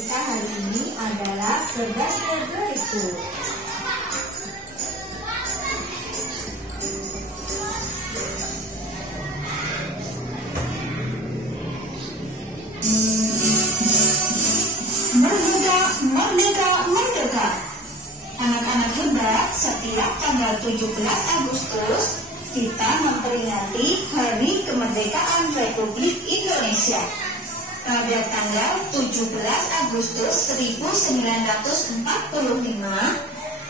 kita hari ini adalah segan negeriku. Merdeka, merdeka, merdeka. Anak-anak hebat, setiap tanggal 17 Agustus kita memperingati Hari Kemerdekaan Republik Indonesia. Pada tanggal 17 Agustus 1945,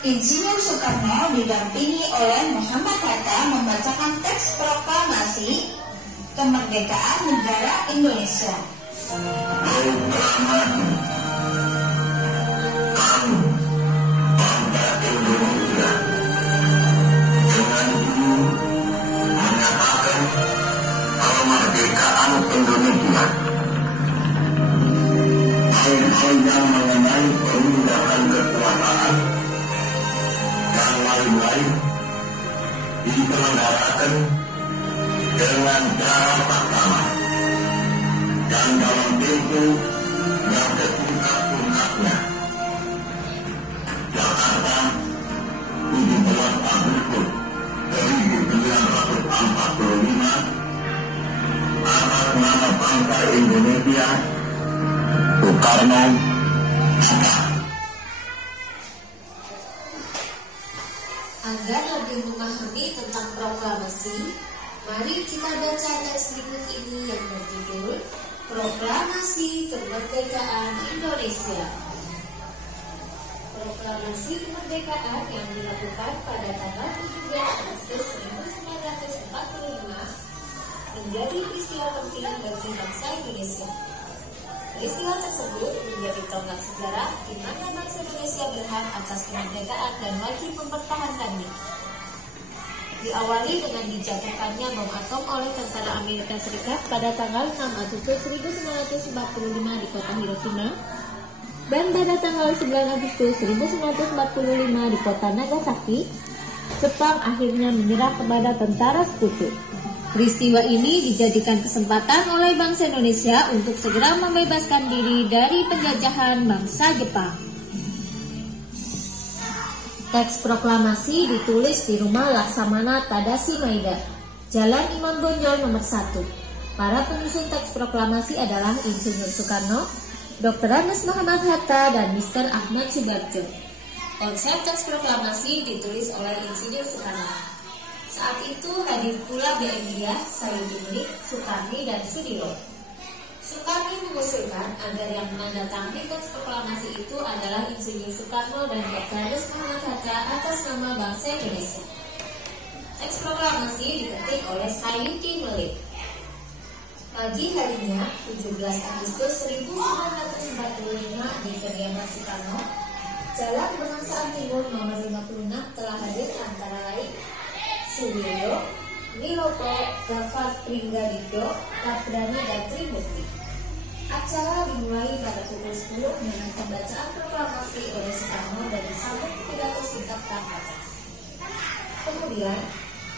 Insinyur Soekarno didampingi oleh Muhammad Hatta membacakan teks proklamasi kemerdekaan negara Indonesia. Kemerdekaan Indonesia hal-hal yang mengenai pemindahan kekuasaan dan lain-lain diselenggarakan dengan cara bersama dan dalam tempo yang sesingkat-singkatnya. Jakarta, 17 Agustus 1945. Atas nama bangsa Indonesia, Soekarno, Hatta. Agar lebih memahami tentang proklamasi, mari kita baca teks berikut ini yang berjudul Proklamasi Kemerdekaan Indonesia. Proklamasi kemerdekaan yang dilakukan pada tanggal 17 Agustus 1945 menjadi peristiwa penting bagi bangsa Indonesia. Peristiwa tersebut menjadi tonggak sejarah di mana bangsa Indonesia berhak atas kemerdekaan dan wajib mempertahankannya. Diawali dengan dijatuhkannya bom atom oleh tentara Amerika Serikat pada tanggal 6 Agustus 1945 di kota Hiroshima dan pada tanggal 9 Agustus 1945 di kota Nagasaki, Jepang akhirnya menyerah kepada tentara sekutu. Peristiwa ini dijadikan kesempatan oleh bangsa Indonesia untuk segera membebaskan diri dari penjajahan bangsa Jepang. Teks proklamasi ditulis di rumah Laksamana Tadashi Maeda, Jalan Imam Bonjol nomor 1. Para penyusun teks proklamasi adalah Insinyur Soekarno, Dr. Andes Muhammad Hatta, dan Mr. Ahmad Sudarjo. Konsep teks proklamasi ditulis oleh Insinyur Soekarno. Saat itu hadir pula BM Dia, Sayyidinik, Sukarni, dan Sudiro. Sukarni mengusulkan agar yang menandatangani teks proklamasi itu adalah Insinyur Soekarno dan Dr. Andes Muhammad Hatta atas nama bangsa Indonesia. Teks proklamasi diketik oleh Sayuti Melik. Pagi harinya, 17 Agustus 1945 di kediaman Soekarno, Jalan Pegangsaan Timur nomor 56 telah hadir antara lain Suwiryo, Wilopo, Gafar Pringgadido, Tabrani, dan Trimurti. Acara dimulai pada pukul 10 dengan pembacaan proklamasi oleh Soekarno dan disambut pidato singkat Pamungkas. Kemudian,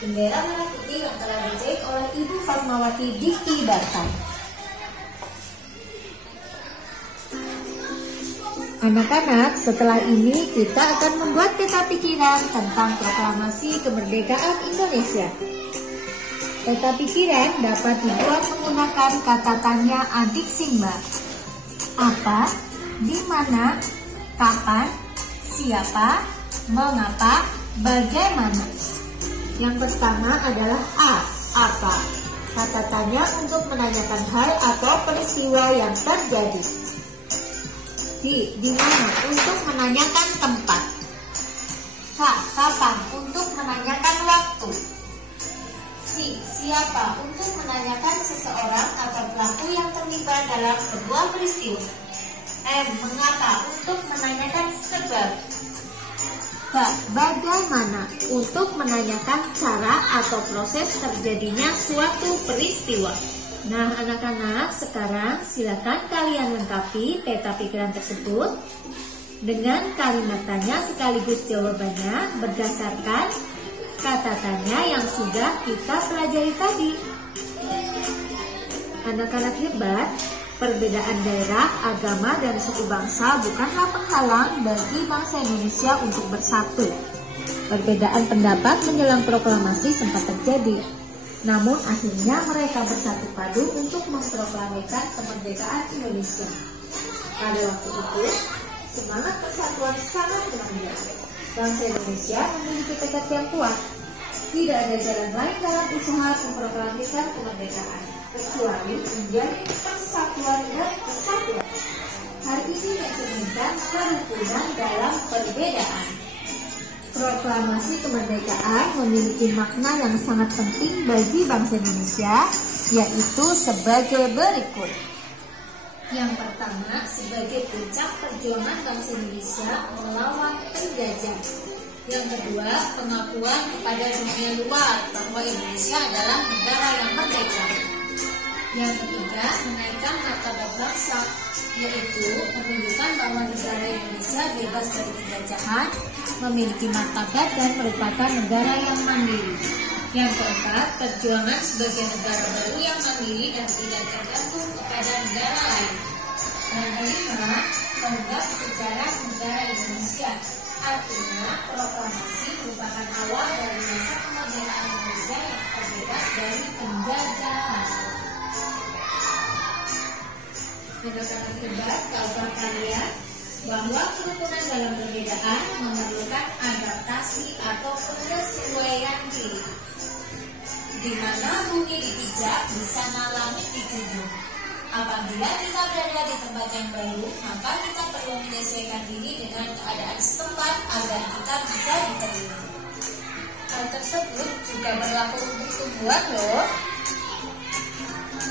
bendera merah putih yang telah dijahit oleh Ibu Fatmawati dikibarkan. Anak-anak, setelah ini kita akan membuat peta pikiran tentang proklamasi kemerdekaan Indonesia. Peta pikiran dapat dibuat menggunakan kata tanya adik Simba. Apa, di mana, kapan, siapa, mengapa, bagaimana. Yang pertama adalah A, apa. Kata tanya untuk menanyakan hal atau peristiwa yang terjadi. Di mana untuk menanyakan tempat. Kapan untuk menanyakan waktu. Siapa untuk menanyakan seseorang atau pelaku yang terlibat dalam sebuah peristiwa. Mengapa untuk menanyakan sebab. Bagaimana untuk menanyakan cara atau proses terjadinya suatu peristiwa. Nah, anak-anak, sekarang silakan kalian lengkapi peta pikiran tersebut dengan kalimat tanya sekaligus jawabannya berdasarkan kata tanya yang sudah kita pelajari tadi. Anak-anak hebat, Perbedaan daerah, agama, dan suku bangsa bukanlah penghalang bagi bangsa Indonesia untuk bersatu. Perbedaan pendapat menjelang proklamasi sempat terjadi, namun akhirnya mereka bersatu padu untuk memproklamirkan kemerdekaan Indonesia. Pada waktu itu, semangat persatuan sangat menonjol. Bangsa Indonesia memiliki tekad yang kuat. Tidak ada jalan lain dalam usaha memproklamirkan kemerdekaan kecuali menjalin persatuan dan kesatuan. Hal ini mencerminkan kerukunan dalam perbedaan. Proklamasi kemerdekaan memiliki makna yang sangat penting bagi bangsa Indonesia, yaitu sebagai berikut. Yang pertama, sebagai puncak perjuangan bangsa Indonesia melawan penjajah. Yang kedua, pengakuan kepada dunia luar bahwa Indonesia adalah negara yang merdeka. Yang ketiga, menaikkan martabat bangsa, yaitu menunjukkan bahwa negara Indonesia bebas dari penjajahan, memiliki martabat dan merupakan negara yang mandiri. Yang keempat, perjuangan sebagai negara baru yang mandiri dan tidak tergantung kepada negara lain. Yang kelima, tonggak sejarah negara Indonesia. Artinya, proklamasi merupakan awal dari masa kemerdekaan Indonesia yang terbebas dari penjajahan. Rekan-rekan hebat, tahukah kalian bahwa kerukunan dalam perbedaan memerlukan adaptasi atau penyesuaian diri. Di mana bumi dipijak, di sana langit dijunjung. Apabila kita berada di tempat yang baru, maka kita perlu menyesuaikan diri dengan keadaan setempat agar kita bisa diterima. Hal tersebut juga berlaku untuk tumbuhan loh.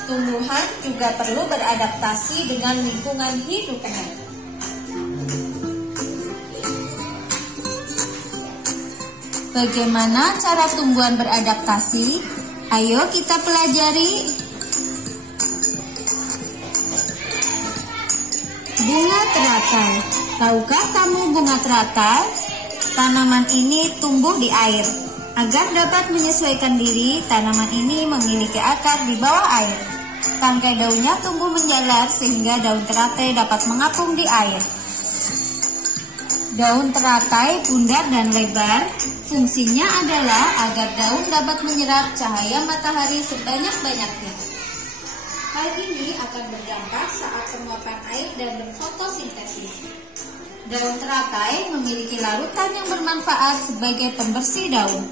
Tumbuhan juga perlu beradaptasi dengan lingkungan hidupnya. Bagaimana cara tumbuhan beradaptasi? Ayo kita pelajari. Bunga teratai. Tahukah kamu bunga teratai? Tanaman ini tumbuh di air. Agar dapat menyesuaikan diri, tanaman ini memiliki akar di bawah air. Tangkai daunnya tumbuh menjalar sehingga daun teratai dapat mengapung di air. Daun teratai bundar dan lebar. Fungsinya adalah agar daun dapat menyerap cahaya matahari sebanyak-banyaknya. Hal ini akan berdampak saat penguapan air dan berfotosintesis. Daun teratai memiliki larutan yang bermanfaat sebagai pembersih daun.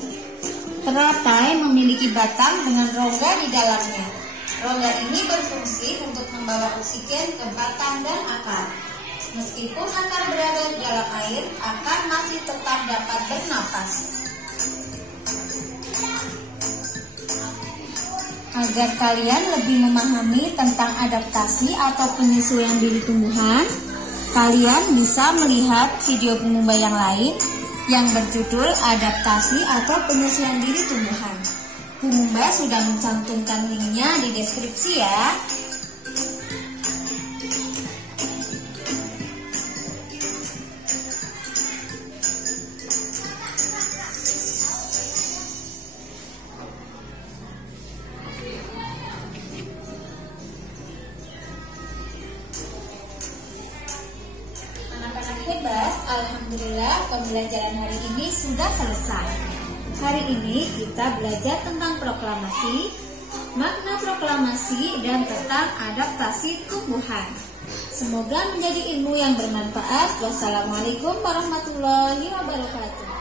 Teratai memiliki batang dengan rongga di dalamnya. Rongga ini berfungsi untuk membawa oksigen ke batang dan akar. Meskipun akar berada di dalam air, akar masih tetap dapat bernapas. Agar kalian lebih memahami tentang adaptasi atau penyesuaian diri tumbuhan, kalian bisa melihat video pengumbar yang lain yang berjudul adaptasi atau penyesuaian diri tumbuhan. Pengumbar sudah mencantumkan linknya di deskripsi ya. Hebat, alhamdulillah pembelajaran hari ini sudah selesai. Hari ini kita belajar tentang proklamasi, makna proklamasi, dan tentang adaptasi tumbuhan. Semoga menjadi ilmu yang bermanfaat. Wassalamualaikum warahmatullahi wabarakatuh.